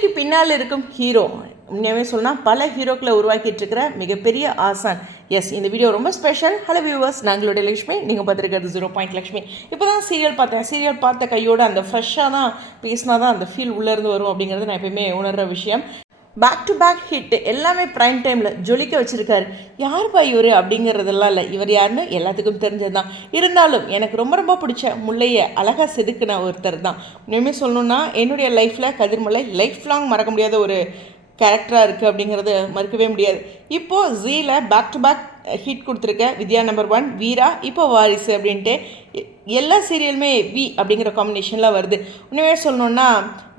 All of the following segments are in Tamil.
வெற்றிக்கு பின்னால் இருக்கும் ஹீரோ உண்மையாகவே சொன்னால் பல ஹீரோக்களை உருவாக்கிட்டு இருக்கிற மிகப்பெரிய ஆசான். எஸ் இந்த வீடியோ ரொம்ப ஸ்பெஷல் ஹலோ வியூவர்ஸ் நாங்களுடைய லக்ஷ்மி. நீங்கள் பார்த்துருக்கிறது ஜீரோ பாயிண்ட் லக்ஷ்மி. இப்போ தான் சீரியல் பார்த்தேன். சீரியல் பார்த்த கையோட அந்த ஃப்ரெஷ்ஷாக தான் பேசினா தான் அந்த ஃபீல் உள்ளேருந்து வரும் அப்படிங்கிறது நான் எப்பயுமே உணர்கிற விஷயம். பேக் டு பேக் ஹிட் எல்லாமே ப்ரைம் டைமில் ஜொலிக்க வச்சுருக்காரு. யார்ப்பா இவர் அப்படிங்கிறதெல்லாம் இல்லை. இவர் யாருன்னு எல்லாத்துக்கும் தெரிஞ்சது தான் இருந்தாலும் எனக்கு ரொம்ப ரொம்ப பிடிச்ச முல்லையை அழகாக செதுக்கின ஒருத்தர் தான். உண்மையுமே சொல்லணுன்னா என்னுடைய லைஃப்பில் கதிர்மலை லைஃப் லாங் மறக்க முடியாத ஒரு கேரக்டராக இருக்குது அப்படிங்கிறது மறுக்கவே முடியாது. இப்போது ஜீல பேக் டு பேக் ஹிட் கொடுத்துருக்க. வித்யா நம்பர் ஒன் வீரா இப்போ வாரிசு அப்படின்ட்டு எல்லா சீரியலுமே வி அப்படிங்கிற காம்பினேஷனில் வருது. உண்மையாக சொல்லணுன்னா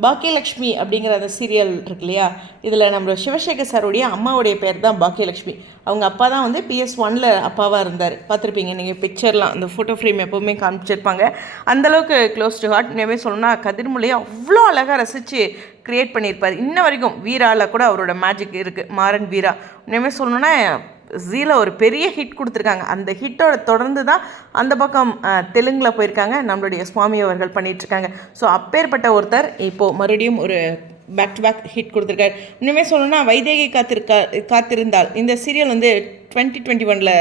பாக்கியலக்ஷ்மி அப்படிங்கிற அந்த சீரியல் இருக்கு இல்லையா? இதில் நம்ம சிவசேகர் சாருடைய அம்மாவுடைய பேர் தான் பாக்கியலக்ஷ்மி அவங்க அப்பா தான் வந்து பிஎஸ் ஒனில் அப்பாவாக இருந்தார். பார்த்துருப்பீங்க நீங்கள் பிக்சர்லாம் அந்த ஃபோட்டோ ஃப்ரேம் எப்போவுமே காமிச்சிருப்பாங்க. அந்தளவுக்கு க்ளோஸ் டு ஹார்ட் உண்மையாகவே சொல்லணும்னா கதிர்மொழியை அவ்வளோ அழகாக ரசித்து க்ரியேட் பண்ணியிருப்பார். இன்ன வரைக்கும் வீராவில் கூட அவரோட மேஜிக் இருக்குது மாறன் வீரா. உண்மையுமே சொல்லணுன்னா ஜீல ஒரு பெரிய ஹிட் கொடுத்துருக்காங்க. அந்த ஹிட்டோட தொடர்ந்து தான் அந்த பக்கம் தெலுங்கில் போயிருக்காங்க. நம்மளுடைய சுவாமி அவர்கள் பண்ணிகிட்ருக்காங்க ஸோ அப்பேற்பட்ட ஒருத்தர் இப்போது மறுபடியும் ஒரு பேக் டு பேக் ஹிட் கொடுத்துருக்காரு. இன்னுமே சொல்லணும்னா வைதேகி காத்திருக்கா காத்திருந்தால். இந்த சீரியல் வந்து டுவெண்ட்டி டுவெண்ட்டி ஒனில்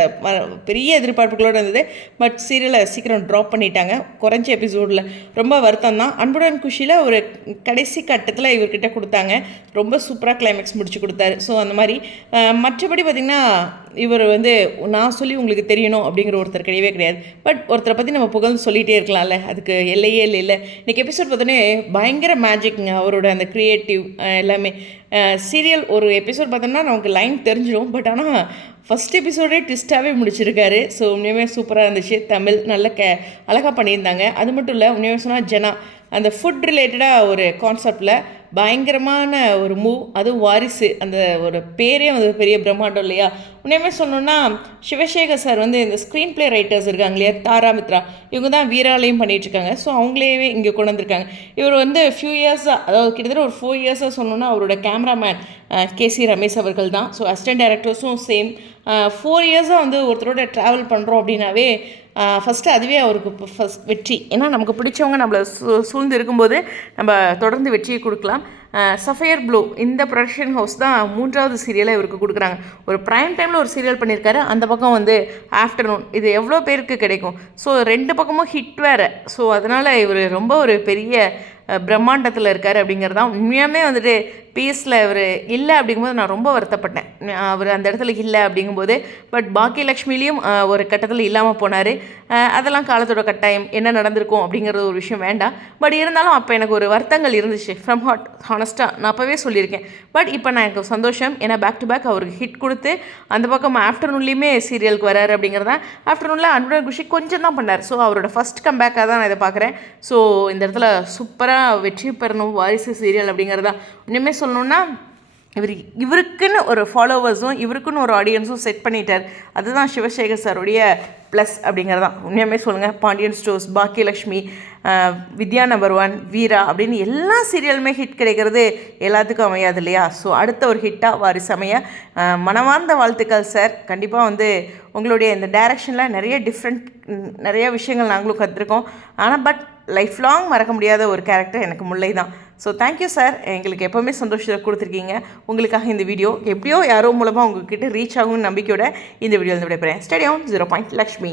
பெரிய எதிர்பார்ப்புகளோடு இருந்தது. பட் சீரியலை சீக்கிரம் ட்ராப் பண்ணிட்டாங்க. குறைஞ்ச எபிசோடில் ரொம்ப வருத்தம் தான். அன்புடன் குஷியில் ஒரு கடைசி கட்டத்தில் இவர்கிட்ட கொடுத்தாங்க. ரொம்ப சூப்பராக கிளைமேக்ஸ் முடிச்சு கொடுத்தாரு. ஸோ அந்த மாதிரி மற்றபடி பார்த்திங்கன்னா இவர் வந்து நான் சொல்லி உங்களுக்கு தெரியணும் அப்படிங்கிற ஒருத்தர் கிடையவே கிடையாது. பட் ஒருத்தரை பற்றி நம்ம புகழ்ந்து சொல்லிகிட்டே இருக்கலாம்ல. அதுக்கு எல்லையே இல்லை இல்லை இன்றைக்கி எபிசோட் பார்த்தோன்னே பயங்கர மேஜிக்ங்க அவரோட அந்த க்ரியேட்டிவ் எல்லாமே. சீரியல் ஒரு எபிசோட் பார்த்தோம்னா நமக்கு லைன் தெரிஞ்சிடும் பட் ஆனால் ஃபஸ்ட் எபிசோடே ட்விஸ்ட்டாகவே முடிச்சிருக்காரு. ஸோ உண்மையுமே சூப்பராக இருந்துச்சு. தமிழ் நல்ல க அழகாக பண்ணியிருந்தாங்க. அது மட்டும் இல்லை உண்மையுமே சொன்னால் ஜனா அந்த ஃபுட் ரிலேட்டடாக ஒரு கான்செப்டில் பயங்கரமான ஒரு மூவ் அதுவும் வாரிசு அந்த ஒரு பேரே வந்து பெரிய பிரம்மாண்டம் இல்லையா? உண்மையுமே சொல்லணுன்னா சிவசேகர் சார் வந்து இந்த ஸ்க்ரீன் பிளே ரைட்டர்ஸ் இருக்காங்க இல்லையா? தாரா மித்ரா. இவங்க தான் வீராலையும் பண்ணிகிட்ருக்காங்க ஸோ அவங்களேவே இங்கே கொண்டு வந்திருக்காங்க. இவர் வந்து ஃபியூ இயர்ஸாக அதாவது கிட்டத்தட்ட ஒரு ஃபோர் இயர்ஸாக சொன்னோன்னா அவரோட கேமராமேன் கே சி ரமேஷ் அவர்கள் தான் ஸோ அசிஸ்டன்ட் டேரக்டர்ஸும் சேம் ஃபோர் இயர்ஸாக வந்து ஒருத்தரோட ட்ராவல் பண்ணுறோம் அப்படின்னாவே ஃபஸ்ட்டு அதுவே அவருக்கு இப்போ ஃபஸ்ட் வெற்றி. ஏன்னா நமக்கு பிடிச்சவங்க நம்மளை சூ சூழ்ந்து இருக்கும்போது நம்ம தொடர்ந்து வெற்றியை கொடுக்கலாம். சஃபயர் ப்ளூ இந்த ப்ரொடக்ஷன் ஹவுஸ் தான் மூன்றாவது சீரியலை இவருக்கு கொடுக்குறாங்க. ஒரு ப்ரைம் டைமில் ஒரு சீரியல் பண்ணியிருக்காரு. அந்த பக்கம் வந்து ஆஃப்டர்நூன் இது எவ்வளோ பேருக்கு கிடைக்கும்? ஸோ ரெண்டு பக்கமும் ஹிட் வேறு. ஸோ அதனால் இவர் ரொம்ப ஒரு பெரிய பிரம்மாண்டத்தில் இருக்கார் அப்படிங்கிறது தான் உண்மையாமே வந்துட்டு பீஸில் இவர் இல்லை அப்படிங்கும்போது நான் ரொம்ப வருத்தப்பட்டேன். அவர் அந்த இடத்துல இல்லை அப்படிங்கும்போது. பட் பாக்கிய லக்ஷ்மிலையும் ஒரு கட்டத்தில் இல்லாமல் போனார். அதெல்லாம் காலத்தோட கட்டாயம் என்ன நடந்திருக்கும் அப்படிங்கிறது ஒரு விஷயம் வேண்டாம். பட் இருந்தாலும் அப்போ எனக்கு ஒரு வருத்தங்கள் இருந்துச்சு. ஃப்ரம் ஹாட் ஹானஸ்ட்டாக நான் அப்போவே சொல்லியிருக்கேன். பட் இப்போ நான் எனக்கு சந்தோஷம். ஏன்னா பேக் டு பேக் அவருக்கு ஹிட் கொடுத்து அந்த பக்கம் ஆஃப்டர்நூன்லேயுமே சீரியலுக்கு வராரு அப்படிங்கிறதா ஆஃப்டர்நூனில் அன்புடன் குஷி கொஞ்சம் தான் பண்ணார். ஸோ அவரோட ஃபஸ்ட் கம்பேக்காக தான் நான் இதை பார்க்குறேன் ஸோ இந்த இடத்துல சூப்பராக வெற்றி பெறணும் வாரிசு சீரியல் அப்படிங்கிறதா. இன்னுமே சொல்லணுன்னா இவர் இவருக்குன்னு ஒரு ஃபாலோவர்ஸும் இவருக்குன்னு ஒரு ஆடியன்ஸும் செட் பண்ணிட்டார். அதுதான் சிவசேகர் சாருடைய ப்ளஸ் அப்படிங்கிறது தான் உண்மையாமே சொல்லுங்கள் Pandian stores Baakiyalakshmi Vidya number one Veera அப்படின்னு எல்லா சீரியலுமே ஹிட் கிடைக்கிறது எல்லாத்துக்கும் அமையாது இல்லையா? ஸோ அடுத்த ஒரு ஹிட்டாக வாரி சமய மனமார்ந்த வாழ்த்துக்கள் சார் கண்டிப்பாக வந்து உங்களுடைய இந்த டைரக்ஷனில் நிறைய டிஃப்ரெண்ட் நிறைய விஷயங்கள் நாங்களும் கற்றுருக்கோம் ஆனால் பட் லைஃப் லாங் மறக்க முடியாத ஒரு கேரக்டர் எனக்கு முல்லை தான் ஸோ தேங்க்யூ சார் எங்களுக்கு எப்போவுமே சந்தோஷத்தை கொடுத்துருக்கீங்க. உங்களுக்காக இந்த வீடியோ எப்படியோ யாரோ மூலமாக உங்ககிட்ட ரீச் ஆகும்னு நம்பிக்கையோட இந்த வீடியோ வந்து விடைபெறேன். Stadium zero point Lakshmi